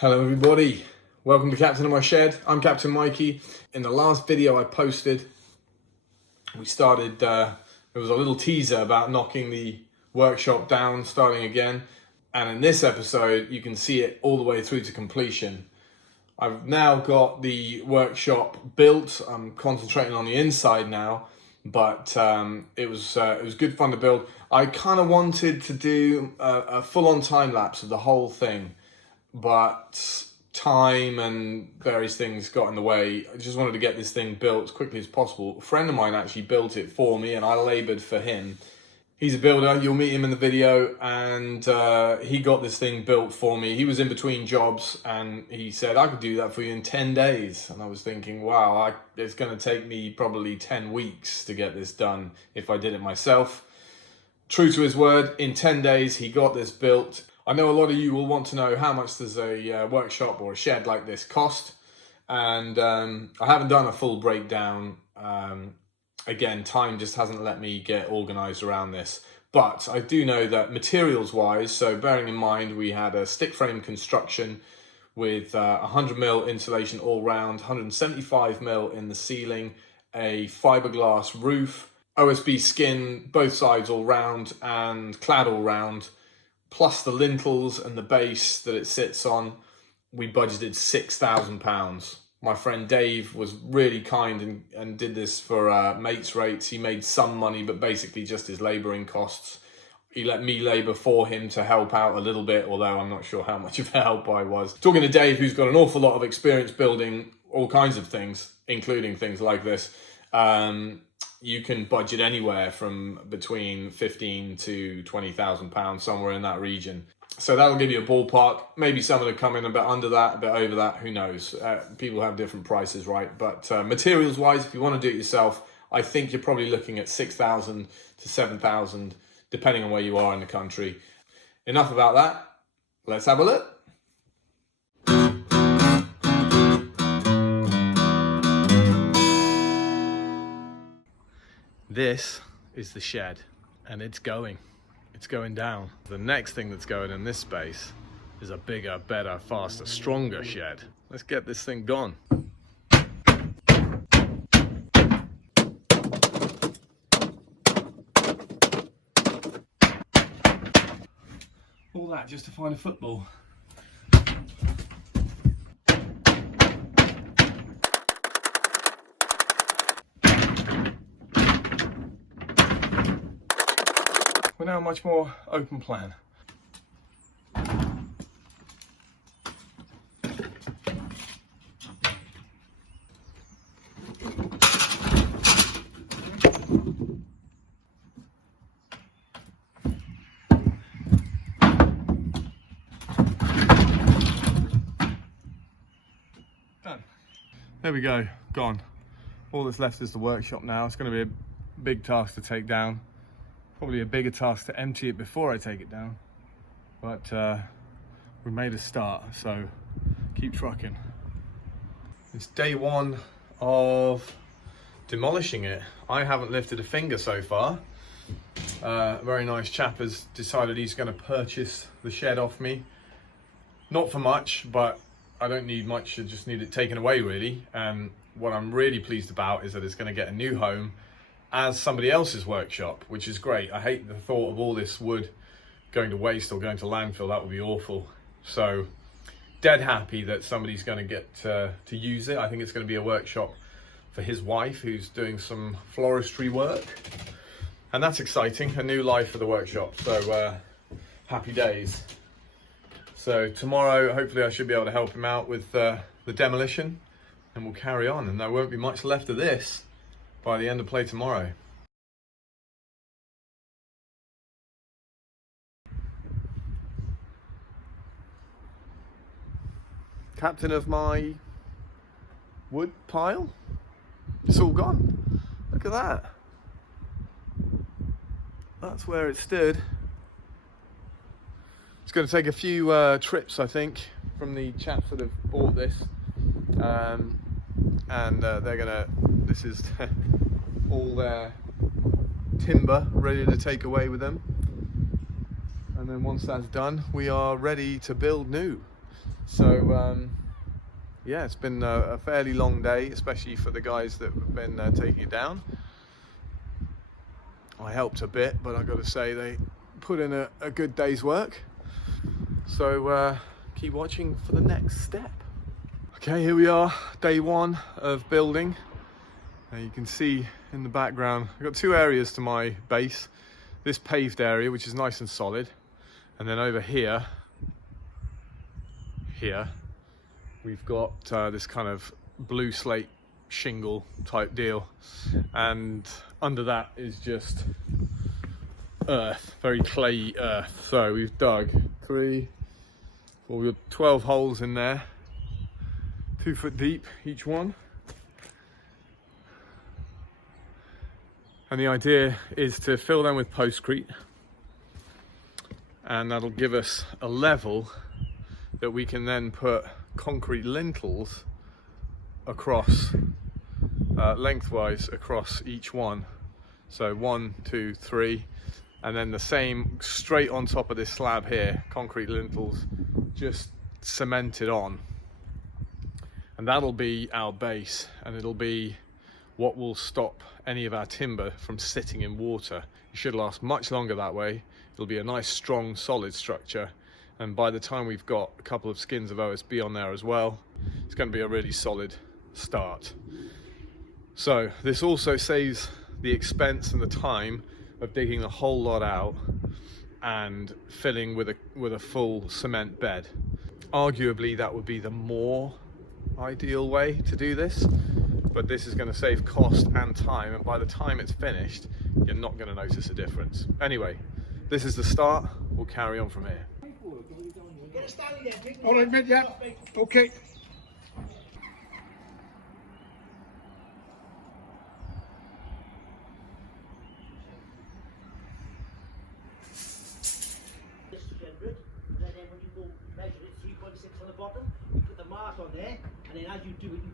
Hello everybody, welcome to Captain of My Shed. I'm Captain Mikey. In the last video I posted, we started, there was a little teaser about knocking the workshop down, starting again. And in this episode, you can see it all the way through to completion. I've now got the workshop built. I'm concentrating on the inside now, but it was good fun to build. I kind of wanted to do a full-on time lapse of the whole thing, but time and various things got in the way. I just wanted to get this thing built as quickly as possible. A friend of mine actually built it for me and I laboured for him. He's a builder, you'll meet him in the video, and he got this thing built for me. He was in between jobs and he said, I could do that for you in 10 days. And I was thinking, wow, it's going to take me probably 10 weeks to get this done if I did it myself. True to his word, in 10 days he got this built. I know a lot of you will want to know how much does a workshop or a shed like this cost, and I haven't done a full breakdown. Again, time just hasn't let me get organised around this, but I do know that materials wise, so bearing in mind we had a stick frame construction with 100mm insulation all round, 175mm in the ceiling, a fiberglass roof, OSB skin both sides all round and clad all round, plus the lintels and the base that it sits on. We budgeted £6,000. My friend Dave was really kind and did this for mates rates. He made some money, but basically just his labouring costs. He let me labour for him to help out a little bit, although I'm not sure how much of a help I was. Talking to Dave, who's got an awful lot of experience building all kinds of things, including things like this, you can budget anywhere from between £15,000 to £20,000, somewhere in that region. So that'll give you a ballpark. Maybe some of them come in a bit under that, a bit over that, who knows. People have different prices, right? But materials wise, if you want to do it yourself, I think you're probably looking at 6,000 to 7,000, depending on where you are in the country. Enough about that. Let's have a look. This is the shed, and it's going down. The next thing that's going in this space is a bigger, better, faster, stronger shed. Let's get this thing gone. All that just to find a football. We're now a much more open plan. Done. There we go, gone. All that's left is the workshop now. It's going to be a big task to take down. Probably a bigger task to empty it before I take it down, but we made a start, so keep trucking. It's day one of demolishing it. I haven't lifted a finger so far. A very nice chap has decided he's going to purchase the shed off me. Not for much, but I don't need much, I just need it taken away really. And what I'm really pleased about is that it's going to get a new home as somebody else's workshop, which is great. I hate the thought of all this wood going to waste or going to landfill. That would be awful. So dead happy that somebody's going to get to use it. I think it's going to be a workshop for his wife who's doing some floristry work, and that's exciting. A new life for the workshop, so happy days. So tomorrow hopefully I should be able to help him out with the demolition, and we'll carry on, and there won't be much left of this by the end of play tomorrow. Captain of my wood pile, it's all gone. Look at that. That's where it stood. It's going to take a few trips, I think, from the chaps that have bought this, and they're gonna, this is all their timber ready to take away with them. And then once that's done, we are ready to build new. So yeah, it's been a fairly long day, especially for the guys that have been taking it down. I helped a bit, but I've got to say they put in a good day's work. So keep watching for the next step. Okay, here we are, day one of building. You can see in the background, I've got two areas to my base. This paved area, which is nice and solid. And then over here, we've got this kind of blue slate shingle type deal. And under that is just earth, very clayey earth. So we've dug 3, 4, we've got 12 holes in there, 2 foot deep each one. And the idea is to fill them with postcrete, and that'll give us a level that we can then put concrete lintels across, lengthwise across each one. So 1, 2, 3, and then the same straight on top of this slab here, concrete lintels just cemented on. And that'll be our base, and it'll be what will stop any of our timber from sitting in water. It should last much longer that way. It'll be a nice, strong, solid structure. And by the time we've got a couple of skins of OSB on there as well, it's going to be a really solid start. So this also saves the expense and the time of digging a whole lot out and filling with a full cement bed. Arguably, that would be the more ideal way to do this. But this is going to save cost and time, and by the time it's finished, you're not going to notice a difference. Anyway, this is the start. We'll carry on from here. All right, mate, yeah. Okay. And then when you go measure it, 3.6 on the bottom, you put the mark on there, and then as you do it, you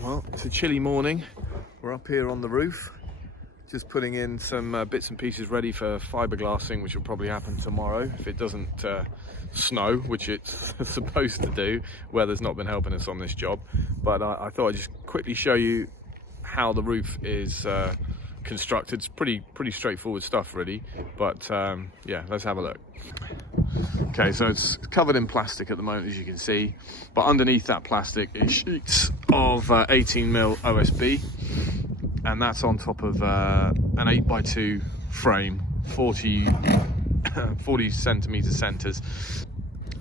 Well, it's a chilly morning. We're up here on the roof, just putting in some bits and pieces ready for fiberglassing, which will probably happen tomorrow if it doesn't snow, which it's supposed to do. Weather's not been helping us on this job, but I thought I'd just quickly show you how the roof is constructed. It's pretty straightforward stuff, really, but yeah, let's have a look. Okay, so it's covered in plastic at the moment, as you can see, but underneath that plastic is sheets of 18mm OSB, and that's on top of an 8x2 frame, 40 centimeter centers.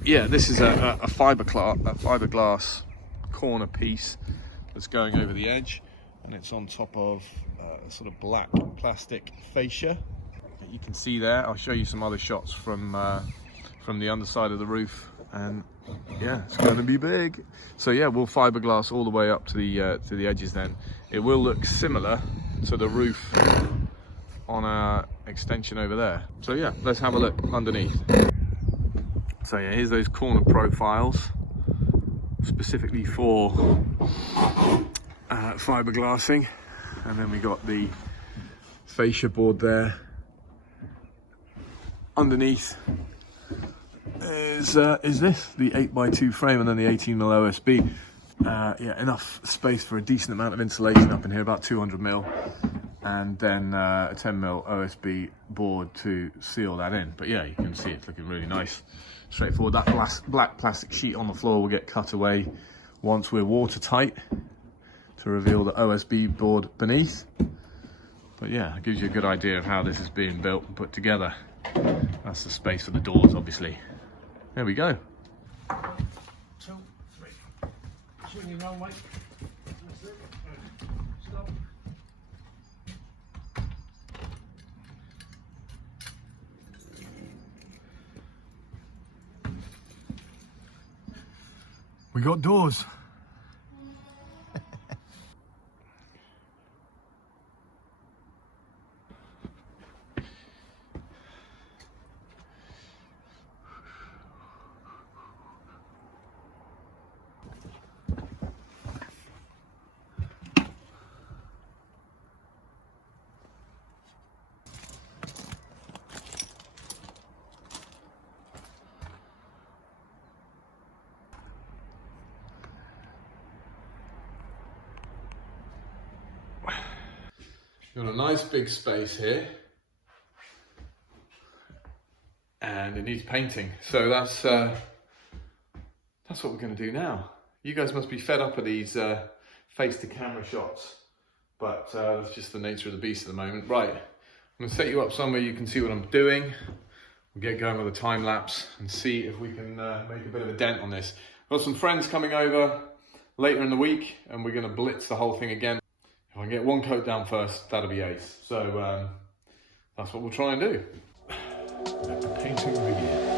Yeah, this is a fiberglass corner piece that's going over the edge, and it's on top of a sort of black plastic fascia. You can see there. I'll show you some other shots from the underside of the roof, and yeah, it's going to be big. So yeah, we'll fiberglass all the way up to the edges. Then it will look similar to the roof on our extension over there. So yeah, let's have a look underneath. So yeah, here's those corner profiles specifically for fiberglassing, and then we got the fascia board there. Underneath is this, the 8x2 frame, and then the 18mm OSB. Yeah, enough space for a decent amount of insulation up in here, about 200mm, and then a 10mm OSB board to seal that in. But yeah, you can see it's looking really nice, straightforward. That black plastic sheet on the floor will get cut away once we're watertight to reveal the OSB board beneath. But yeah, it gives you a good idea of how this is being built and put together. That's the space for the doors, obviously. There we go. 2, 3. Swing you round, Mike. That's it. Stop. We got doors. You've got a nice big space here. And it needs painting. So that's what we're going to do now. You guys must be fed up of these face-to-camera shots. But that's just the nature of the beast at the moment. Right, I'm going to set you up somewhere you can see what I'm doing. We'll get going with a time lapse and see if we can make a bit of a dent on this. I've got some friends coming over later in the week and we're going to blitz the whole thing again. If I can get one coat down first, that'll be ace. So that's what we'll try and do. Let the painting begin.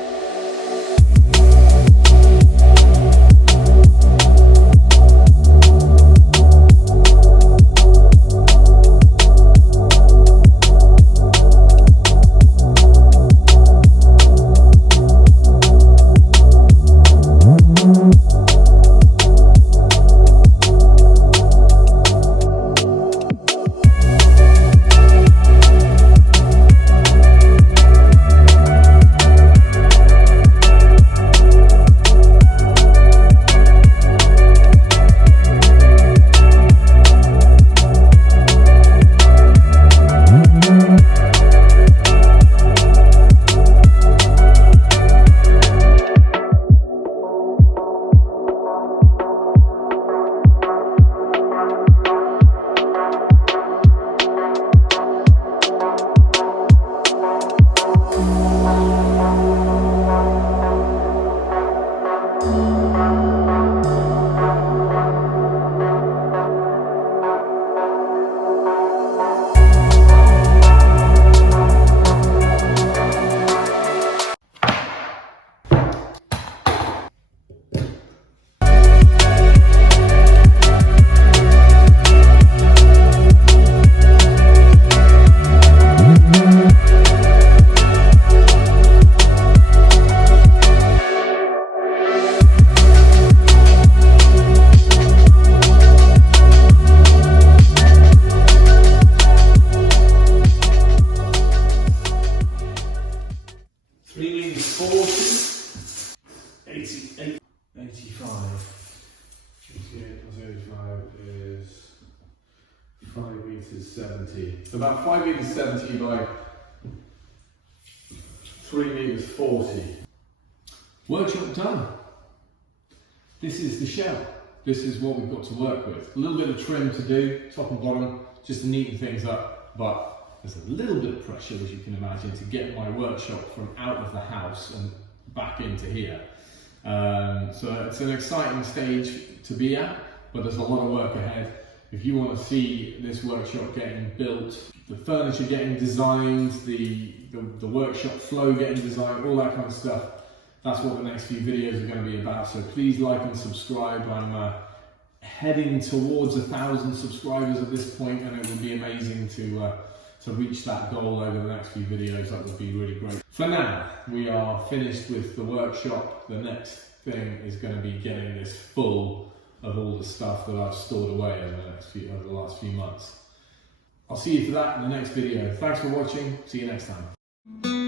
Is 5 meters 70. So about 5 meters 70 by 3 meters 40. Workshop done. This is the shell. This is what we've got to work with. A little bit of trim to do, top and bottom, just to neaten things up, but there's a little bit of pressure, as you can imagine, to get my workshop from out of the house and back into here. So it's an exciting stage to be at, but there's a lot of work ahead. If you want to see this workshop getting built, the furniture getting designed, the workshop flow getting designed, all that kind of stuff, that's what the next few videos are going to be about. So please like and subscribe. I'm heading towards 1,000 subscribers at this point, and it would be amazing to reach that goal over the next few videos. That would be really great. For now, we are finished with the workshop. The next thing is going to be getting this full of all the stuff that I've stored away over the last few months. I'll see you for that in the next video. Thanks for watching. See you next time.